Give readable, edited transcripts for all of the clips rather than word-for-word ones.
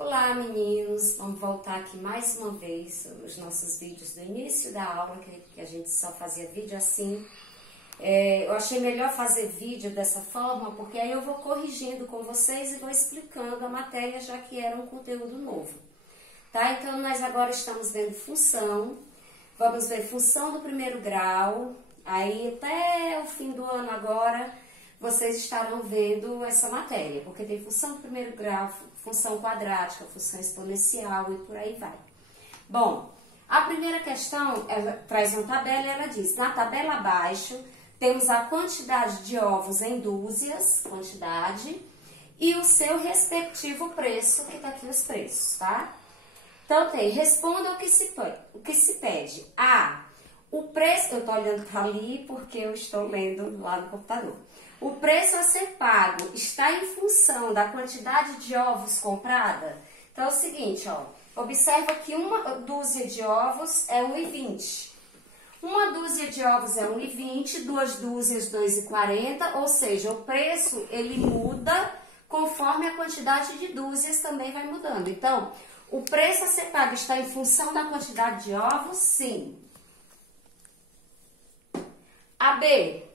Olá meninos, vamos voltar aqui mais uma vez os nossos vídeos do início da aula, que a gente só fazia vídeo assim. Eu achei melhor fazer vídeo dessa forma, porque aí eu vou corrigindo com vocês e vou explicando a matéria, já que era um conteúdo novo. Tá? Então nós agora estamos vendo função, vamos ver função do primeiro grau, aí até o fim do ano agora vocês estarão vendo essa matéria, porque tem função do primeiro grau, função quadrática, função exponencial e por aí vai. Bom, a primeira questão, ela traz uma tabela e ela diz, na tabela abaixo, temos a quantidade de ovos em dúzias, quantidade, e o seu respectivo preço, que tá aqui os preços, tá? Então tem, responda o que se pede. A, o preço, eu tô olhando para ali porque eu estou lendo lá no computador. O preço a ser pago está em função da quantidade de ovos comprada? Então é o seguinte, ó, observa que uma dúzia de ovos é 1,20. Uma dúzia de ovos é 1,20, duas dúzias 2,40, ou seja, o preço ele muda conforme a quantidade de dúzias também vai mudando. Então, o preço a ser pago está em função da quantidade de ovos? Sim. A B.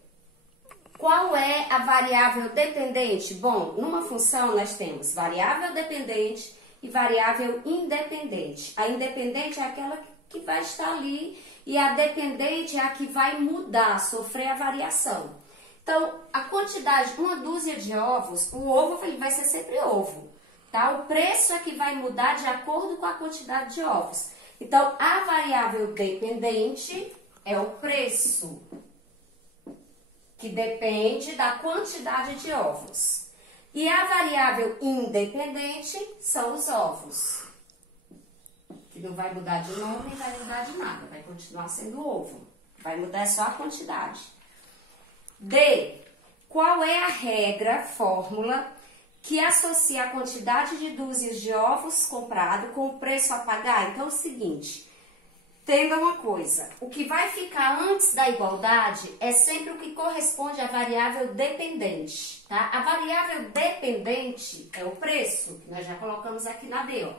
Qual é a variável dependente? Bom, numa função nós temos variável dependente e variável independente. A independente é aquela que vai estar ali e a dependente é a que vai mudar, sofrer a variação. Então, a quantidade, uma dúzia de ovos, o ovo ele vai ser sempre ovo, tá? O preço é que vai mudar de acordo com a quantidade de ovos. Então, a variável dependente é o preço, que depende da quantidade de ovos. E a variável independente são os ovos, que não vai mudar de nome nem vai mudar de nada, vai continuar sendo ovo, vai mudar só a quantidade. D. Qual é a regra, fórmula, que associa a quantidade de dúzias de ovos comprado com o preço a pagar? Então é o seguinte, entenda uma coisa, o que vai ficar antes da igualdade é sempre o que corresponde à variável dependente, tá? A variável dependente é o preço, que nós já colocamos aqui na D, ó.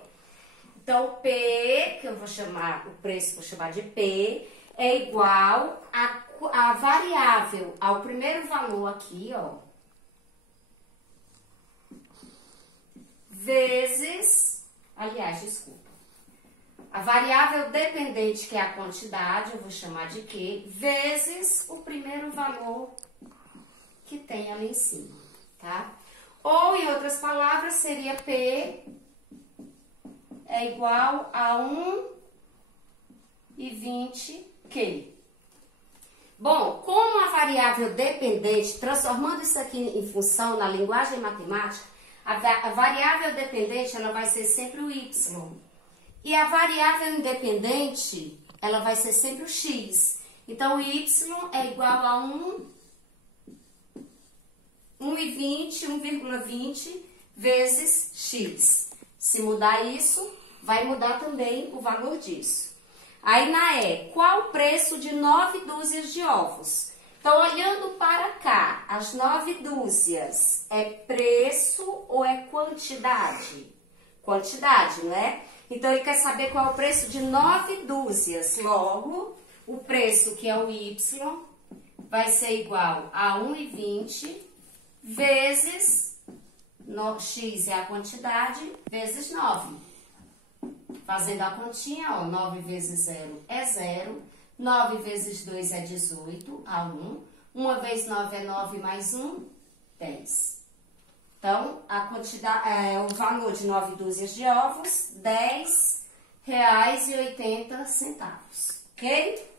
Então, P, que eu vou chamar, o preço vou chamar de P, é igual a variável, ao primeiro valor aqui, ó, vezes, aliás, desculpa. A variável dependente, que é a quantidade, eu vou chamar de Q, vezes o primeiro valor que tem ali em cima, tá? Ou, em outras palavras, seria P é igual a 1,20Q. Bom, como a variável dependente, transformando isso aqui em função na linguagem matemática, a variável dependente ela vai ser sempre o Y. E a variável independente, ela vai ser sempre o x. Então, o y é igual a 1,20 vezes x. Se mudar isso, vai mudar também o valor disso. Aí, na E, qual o preço de 9 dúzias de ovos? Então, olhando para cá, as 9 dúzias, é preço ou é quantidade? Quantidade, não é? Então, ele quer saber qual é o preço de 9 dúzias. Logo, o preço, que é o Y, vai ser igual a 1,20 vezes, x é a quantidade, vezes 9. Fazendo a continha, ó, 9 vezes 0 é 0. 9 vezes 2 é 18, a 1. 1 vezes 9 é 9 mais 1, 10. Então, a quantidade, o valor de 9 dúzias de ovos, R$10,80, ok?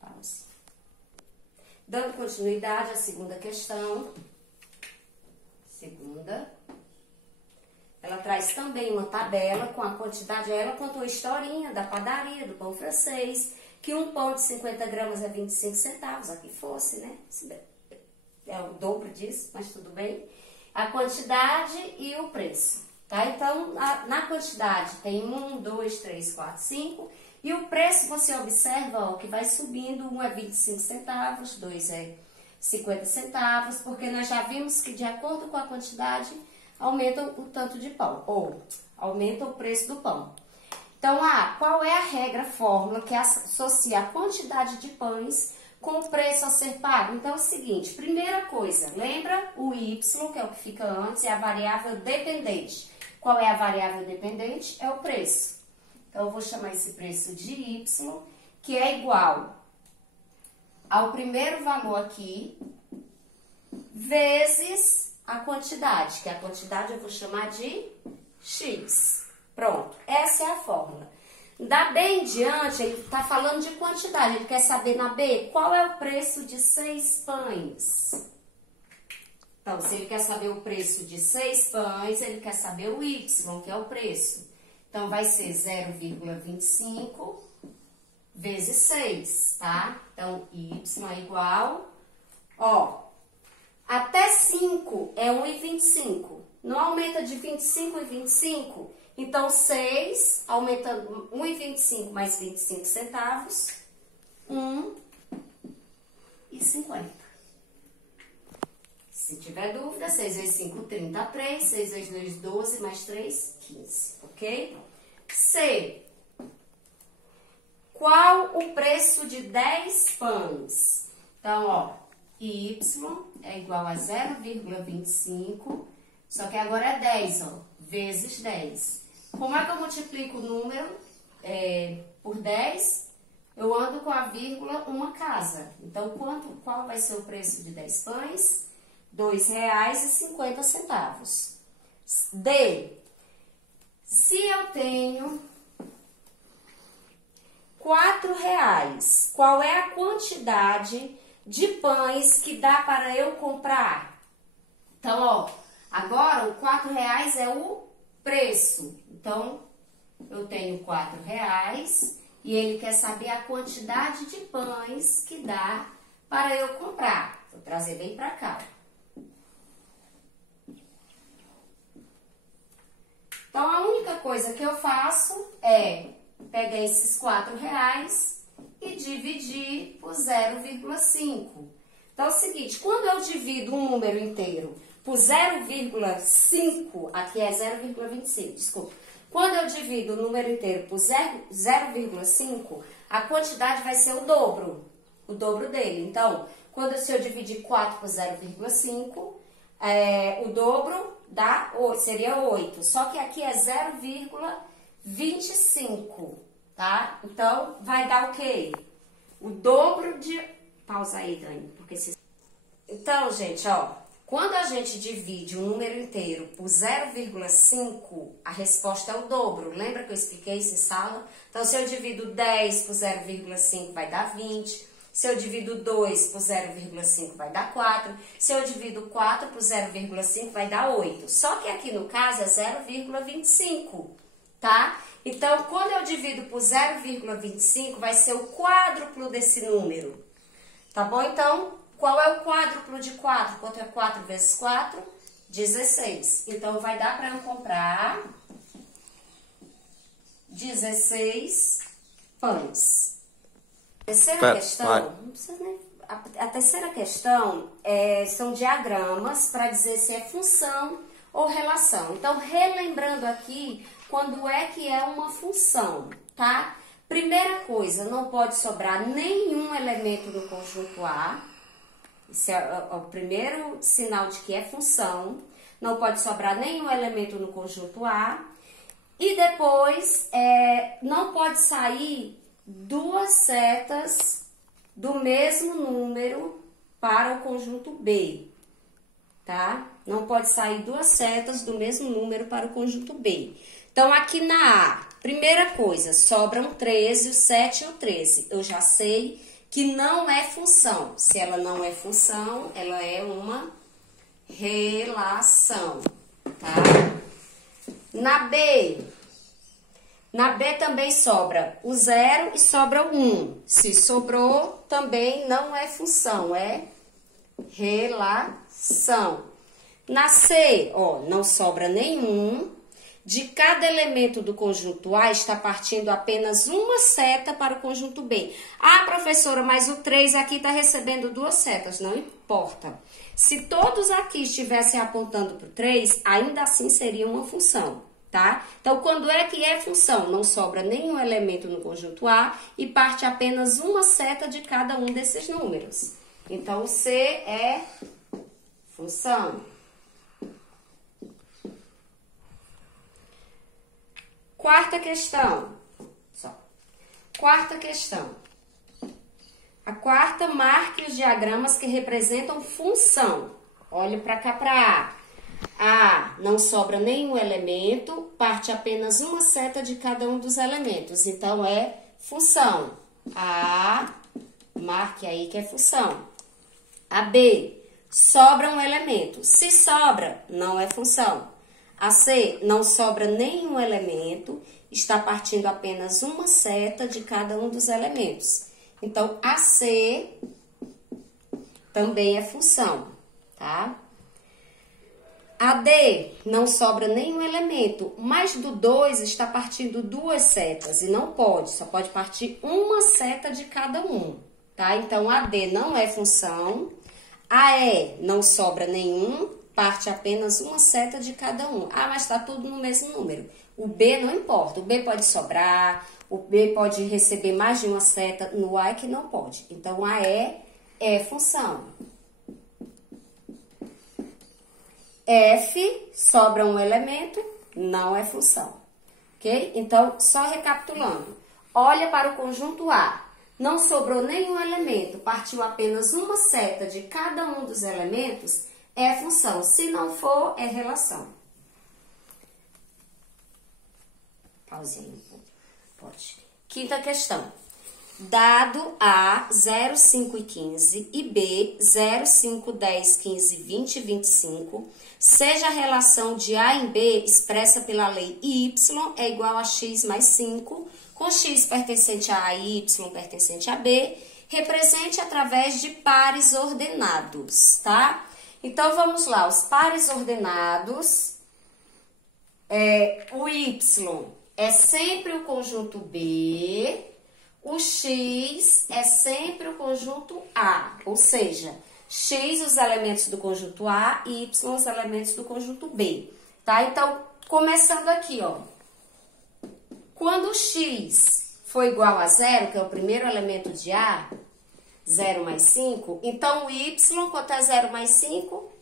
Pausa. Dando continuidade à segunda questão. Segunda. Ela traz também uma tabela com a quantidade, ela contou a historinha da padaria, do pão francês, que um pão de 50 gramas é 25 centavos, aqui fosse, né? É o dobro disso, mas tudo bem. A quantidade e o preço, tá? Então, na quantidade tem 1, 2, 3, 4, 5. E o preço, você observa, ó, que vai subindo. 1 é 25 centavos, 2 é 50 centavos, porque nós já vimos que de acordo com a quantidade, aumenta o tanto de pão. Ou aumenta o preço do pão. Então, qual é a regra, fórmula que associa a quantidade de pães com o preço a ser pago? Então, é o seguinte, primeira coisa, lembra o Y, que é o que fica antes, é a variável dependente. Qual é a variável dependente? É o preço. Então, eu vou chamar esse preço de Y, que é igual ao primeiro valor aqui, vezes a quantidade, que a quantidade eu vou chamar de X. Pronto, essa é a fórmula. Da B em diante, ele está falando de quantidade, ele quer saber na B qual é o preço de 6 pães. Então, se ele quer saber o preço de 6 pães, ele quer saber o Y, que é o preço. Então, vai ser 0,25 vezes 6, tá? Então, Y é igual, até 5 é 1,25. Não aumenta de 25 em 25? Então, 6 aumenta 1,25 mais 25 centavos, 1,50. Se tiver dúvida, 6 vezes 5, 33, 6 vezes 2, 12, mais 3, 15, ok? C. Qual o preço de 10 pães? Então, Y é igual a 0,25, só que agora é 10, vezes 10. Como é que eu multiplico o número por 10? Eu ando com a vírgula uma casa. Então, qual vai ser o preço de 10 pães? R$ 2,50. D. Se eu tenho R$4, qual é a quantidade de pães que dá para eu comprar? Então, agora o R$4 é o preço. Então, eu tenho R$4 e ele quer saber a quantidade de pães que dá para eu comprar. Vou trazer bem para cá. Então, a única coisa que eu faço é pegar esses R$4 e dividir por 0,5. Então, é o seguinte, quando eu divido um número inteiro por 0,5, aqui é 0,25, desculpa. Quando eu divido o número inteiro por 0,5, a quantidade vai ser o dobro dele. Então, se eu dividir 4 por 0,5, o dobro seria 8. Só que aqui é 0,25, tá? Então, vai dar o quê? O dobro de... Pausa aí, Dani, porque se... Então, gente, quando a gente divide um número inteiro por 0,5, a resposta é o dobro. Lembra que eu expliquei isso em sala? Então, se eu divido 10 por 0,5, vai dar 20. Se eu divido 2 por 0,5, vai dar 4. Se eu divido 4 por 0,5, vai dar 8. Só que aqui no caso é 0,25, tá? Então, quando eu divido por 0,25, vai ser o quádruplo desse número. Tá bom? Então, qual é o quádruplo de 4? Quanto é 4 vezes 4? 16. Então, vai dar para eu comprar 16 pães. Terceira questão, não precisa nem... A terceira questão são diagramas para dizer se é função ou relação. Então, relembrando aqui, quando é que é uma função, tá? Primeira coisa, não pode sobrar nenhum elemento no conjunto A. Esse é o primeiro sinal de que é função. Não pode sobrar nenhum elemento no conjunto A. E depois, não pode sair duas setas do mesmo número para o conjunto B, tá? Não pode sair duas setas do mesmo número para o conjunto B. Então, aqui na A, primeira coisa, sobram 13, o 7 e o 13. Eu já sei que não é função. Se ela não é função, ela é uma relação, tá? Na B também sobra o 0 e sobra o 1. Se sobrou, também não é função, é relação. Na C, não sobra nenhum. De cada elemento do conjunto A está partindo apenas uma seta para o conjunto B. Ah, professora, mas o 3 aqui está recebendo duas setas, não importa. Se todos aqui estivessem apontando para o 3, ainda assim seria uma função, tá? Então, quando é que é função? Não sobra nenhum elemento no conjunto A e parte apenas uma seta de cada um desses números. Então, o C é função. Quarta questão. Quarta questão. A quarta, marque os diagramas que representam função. Olhe para cá para A. A, não sobra nenhum elemento, parte apenas uma seta de cada um dos elementos. Então, é função. A, marque aí que é função. A B, sobra um elemento. Se sobra, não é função. A C, não sobra nenhum elemento, está partindo apenas uma seta de cada um dos elementos. Então, a C também é função, tá? A D, não sobra nenhum elemento, mas do 2 está partindo duas setas e não pode, só pode partir uma seta de cada um, tá? Então, a D não é função, a E não sobra nenhum, parte apenas uma seta de cada um. Ah, mas está tudo no mesmo número. O B não importa, o B pode sobrar, o B pode receber mais de uma seta, no A é que não pode. Então, a E é função. F, sobra um elemento, não é função, ok? Então, só recapitulando. Olha para o conjunto A. Não sobrou nenhum elemento, partiu apenas uma seta de cada um dos elementos, é função. Se não for, é relação. Pause aí um pouco. Pode. Quinta questão. Dado A 0, 5 e 15 e B 0, 5, 10, 15, 20 e 25, seja a relação de A em B expressa pela lei Y é igual a x mais 5, com x pertencente a A e Y pertencente a B, represente através de pares ordenados, tá? Então, vamos lá. Os pares ordenados, o Y é sempre o conjunto B, o X é sempre o conjunto A, ou seja, X os elementos do conjunto A e Y os elementos do conjunto B, tá? Então, começando aqui, ó. Quando o X for igual a 0, que é o primeiro elemento de A, 0 mais 5, então o Y, quanto é 0 mais 5?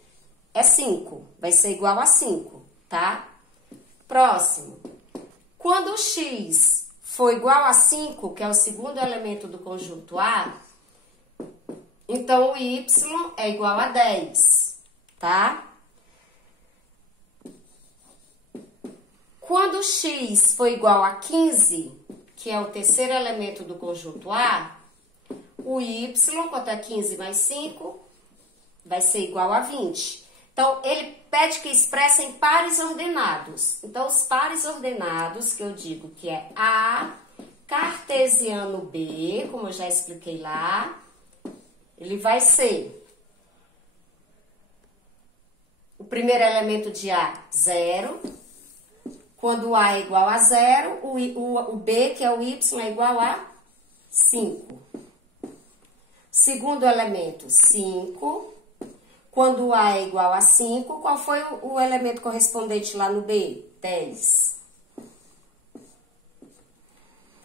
É 5, vai ser igual a 5, tá? Próximo. Quando o X for igual a 5, que é o segundo elemento do conjunto A, então o Y é igual a 10, tá? Quando o X for igual a 15, que é o terceiro elemento do conjunto A, o Y, quanto é 15 mais 5, vai ser igual a 20. Então, ele pede que expressem pares ordenados. Então, os pares ordenados, que eu digo que é A cartesiano B, como eu já expliquei lá, ele vai ser o primeiro elemento de A, 0. Quando o A é igual a 0, o B, que é o Y, é igual a 5. Segundo elemento, 5. Quando o A é igual a 5, qual foi o elemento correspondente lá no B? 10. Vou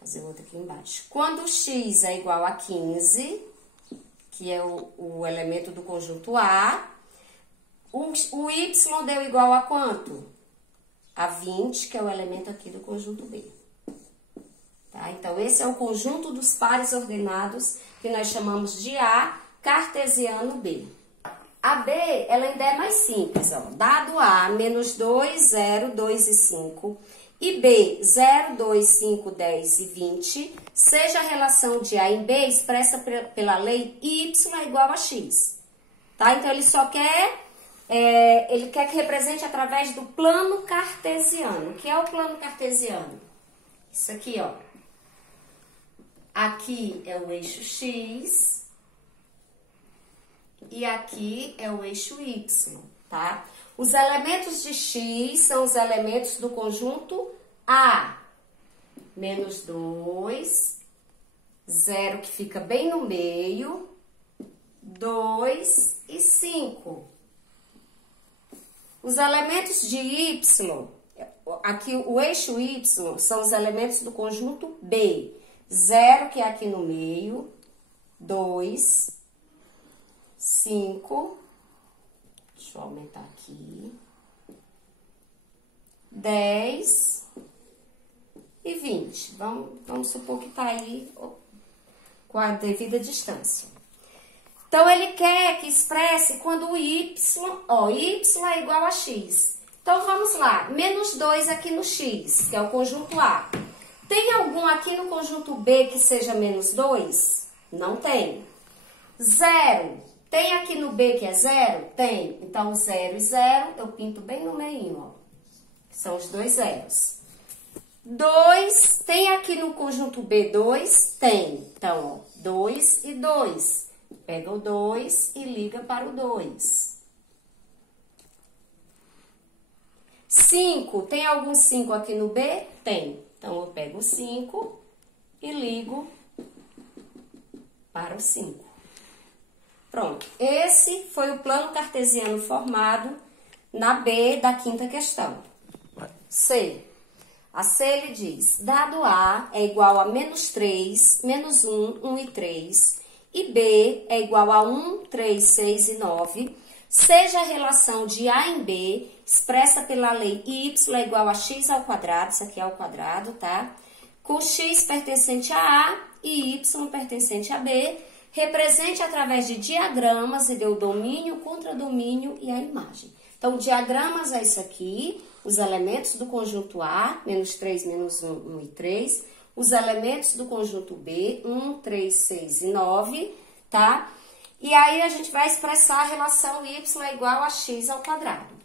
fazer outro aqui embaixo. Quando o X é igual a 15, que é o elemento do conjunto A, o Y deu igual a quanto? A 20, que é o elemento aqui do conjunto B. Tá? Então, esse é o conjunto dos pares ordenados que nós chamamos de A cartesiano B. A B, ela ainda é mais simples, ó. Dado A, menos 2, 0, 2 e 5, e B, 0, 2, 5, 10 e 20, seja a relação de A em B expressa pela lei Y é igual a X. Tá? Então, ele só quer, ele quer que represente através do plano cartesiano. O que é o plano cartesiano? Isso aqui, ó. Aqui é o eixo X. E aqui é o eixo Y, tá? Os elementos de X são os elementos do conjunto A. Menos 2, 0 que fica bem no meio, 2 e 5. Os elementos de Y Aqui o eixo Y são os elementos do conjunto B. 0, que é aqui no meio, 2, 5, deixa eu aumentar aqui, 10 e 20. Vamos supor que tá aí com a devida distância. Então, ele quer que expresse quando o Y, Y é igual a X. Então, vamos lá, menos 2 aqui no X, que é o conjunto A. Tem algum aqui no conjunto B que seja menos 2? Não tem. 0. Tem aqui no B que é 0? Tem. Então, 0 e 0, eu pinto bem no meio, ó. São os dois zeros. 2. Tem aqui no conjunto B 2? Tem. Então, ó, 2 e 2. Pega o 2 e liga para o 2. 5. Tem algum 5 aqui no B? Tem. Então, eu pego o 5 e ligo para o 5. Pronto. Esse foi o plano cartesiano formado na B da quinta questão. C. A C, ele diz, dado A é igual a menos 3, menos 1, 1 e 3, e B é igual a 1, 3, 6 e 9, seja a relação de A em B, expressa pela lei y é igual a x ao quadrado, isso aqui é ao quadrado, tá? Com x pertencente a A e y pertencente a B, represente através de diagramas, e deu domínio, contradomínio e a imagem. Então, diagramas é isso aqui, os elementos do conjunto A, menos 3, menos 1, 1 e 3, os elementos do conjunto B, 1, 3, 6 e 9, tá? E aí, a gente vai expressar a relação y é igual a x ao quadrado.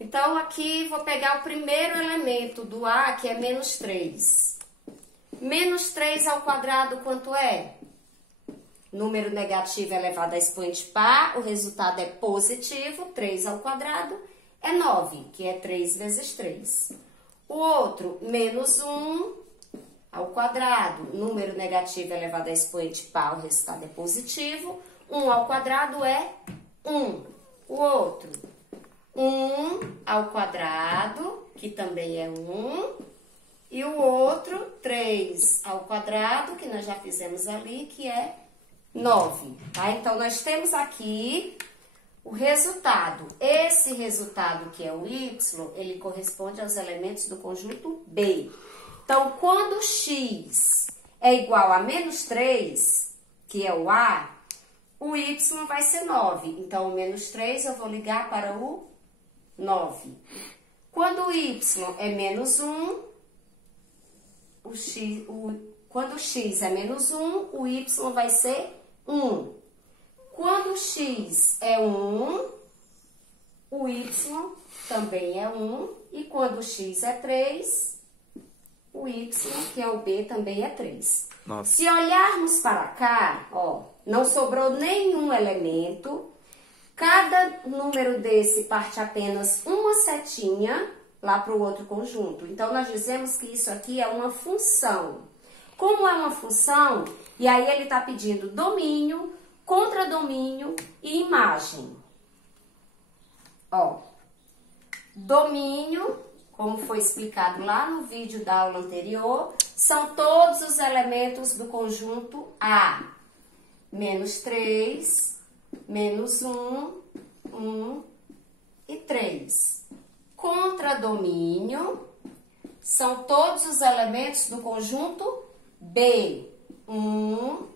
Então, aqui, vou pegar o primeiro elemento do A, que é menos 3. Menos 3 ao quadrado, quanto é? Número negativo elevado a expoente par, o resultado é positivo, 3 ao quadrado é 9, que é 3 vezes 3. O outro, menos 1 ao quadrado, número negativo elevado a expoente par, o resultado é positivo, 1 ao quadrado é 1. O outro, 1 ao quadrado, que também é 1. E o outro, 3 ao quadrado, que nós já fizemos ali, que é 9. Tá? Então, nós temos aqui o resultado. Esse resultado, que é o y, ele corresponde aos elementos do conjunto B. Então, quando x é igual a menos 3, que é o A, o y vai ser 9. Então, o menos 3 eu vou ligar para o 9. Quando o y é menos 1, quando o x é menos 1, o y vai ser 1. Quando o x é 1, o y também é 1. E quando o x é 3, o y, que é o b, também é 3. Nossa. Se olharmos para cá, ó, não sobrou nenhum elemento. Cada número desse parte apenas uma setinha lá para o outro conjunto. Então, nós dizemos que isso aqui é uma função. Como é uma função, e aí ele está pedindo domínio, contradomínio e imagem. Ó, domínio, como foi explicado lá no vídeo da aula anterior, são todos os elementos do conjunto A. Menos 3, menos 1, 1 e 3. Contradomínio são todos os elementos do conjunto B. 1,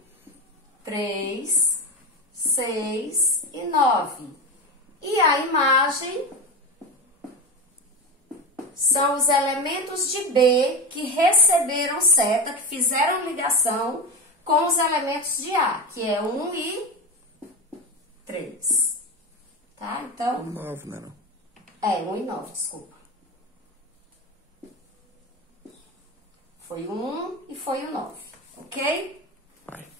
3, 6 e 9. E a imagem são os elementos de B que receberam seta, que fizeram ligação com os elementos de A, que é 1 e 3. Tá? Então... 9, né? Não? É, 1 e 9, desculpa. Foi o 1 e foi o 9, ok?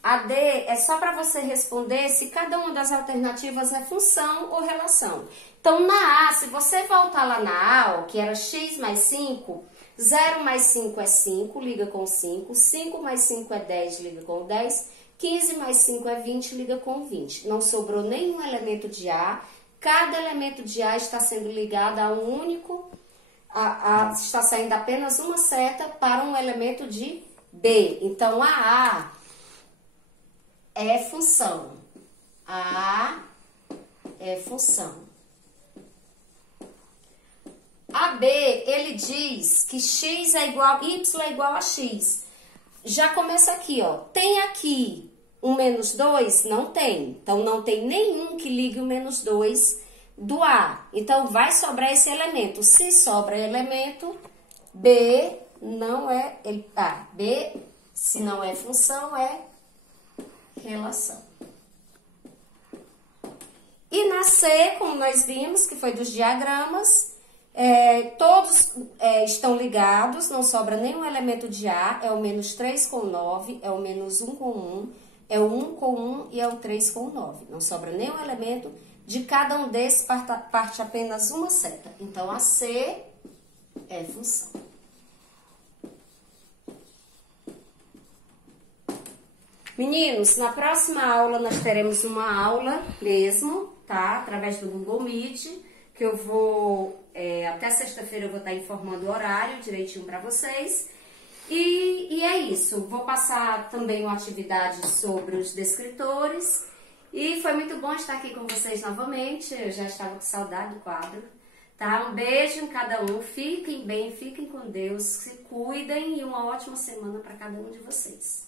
A D é só para você responder se cada uma das alternativas é função ou relação. Então, na A, se você voltar lá na A, ó, que era x mais 5, 0 mais 5 é 5, liga com 5. 5 mais 5 é 10, liga com 10. 15 mais 5 é 20, liga com 20. Não sobrou nenhum elemento de A. Cada elemento de A está sendo ligado a um único está saindo apenas uma seta para um elemento de B. Então, a A é função. A é função. A B, ele diz que x é igual, y é igual a x. Já começa aqui, ó. Tem aqui um menos 2? Não tem. Então, não tem nenhum que ligue o menos 2 do A. Então, vai sobrar esse elemento. Se sobra elemento, B não é... B, se não é função, é relação. E na C, como nós vimos, que foi dos diagramas, todos estão ligados, não sobra nenhum elemento de A, é o menos 3 com 9, é o menos 1 com 1, é o 1 com 1 e é o 3 com 9. Não sobra nenhum elemento, de cada um desses parte apenas uma seta. Então, a C é função. Meninos, na próxima aula nós teremos uma aula mesmo, tá? Através do Google Meet, que eu vou, até sexta-feira eu vou estar informando o horário direitinho para vocês. E é isso, vou passar também uma atividade sobre os descritores. E foi muito bom estar aqui com vocês novamente, eu já estava com saudade do quadro. Tá? Um beijo em cada um, fiquem bem, fiquem com Deus, se cuidem e uma ótima semana para cada um de vocês.